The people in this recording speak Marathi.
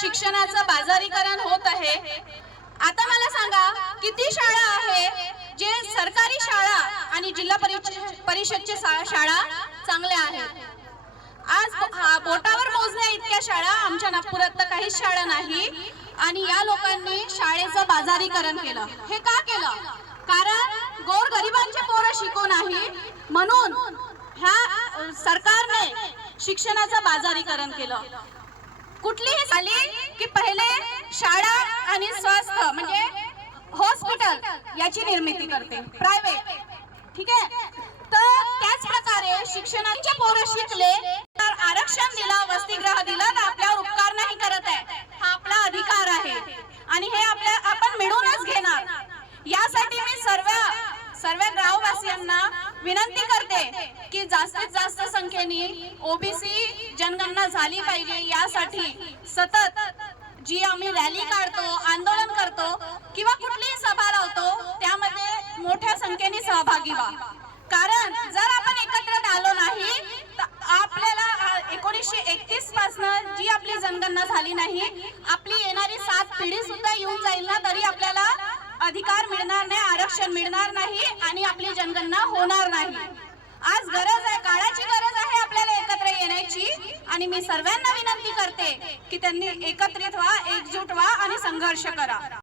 शिक्षणाचं बाजारीकरण होत आहे। आता मला सांगा किती शाळा आहे जे सरकारी शाळा आणि जिल्हा परिषदचे शाळा चांगल्या आहेत। आज बोटावर मोजण्या इतक्या शाळा आमच्या नागपुरात तर काहीच शाळा नाही आणि या लोकांनी शाळेचं बाजारीकरण केलं। हे का केलं? कारण गोरगरिबांचे पोरं शिकू नाही म्हणून ह्या सरकारने शिक्षणाचं बाजारीकरण केलं। कुठलीही झाली की पहिले शाळा आणि स्वास्थ्य म्हणजे हॉस्पिटल याची निर्मिती करते प्रायव्हेट, ठीक आहे। तर त्याच प्रकारे शिक्षणाचे पोरं शिकले तर आरक्षण दिला, वसतिगृह दिलं तर आपल्यावर उपकार नाही करत आहे, हा आपला अधिकार आहे आणि हे आपण मिळूनच घेणार। यासाठी मी सर्व गाववासियांना विनंती करते की जास्तीत जास्त संख्येने ओबीसी जनगणना झाली पाहिजे। यासाठी सतत जी आम्ही रॅली काढतो, आंदोलन करतो किंवा कुठलीही सभा लावतो त्यामध्ये मोठ्या संख्येने सहभागी व्हा। कारण जर आपण एकत्रित आलो नाही तर आपल्याला 1931 पासून जी आपली जनगणना झाली नाही, आपली येणारी 7 पिढी सुद्धा येऊन जाईल ना तरी आपल्याला अधिकार मिळणार नाही, आरक्षण मिळणार नाही आणि आपली जनगणना होणार नाही। आज गरज आहे, काळाची गरज आहे आपल्याला एकत्र येण्याची आणि मी सर्वांना विनंती करते की त्यांनी एकत्रित व्हा, एकजूट व्हा आणि संघर्ष करा।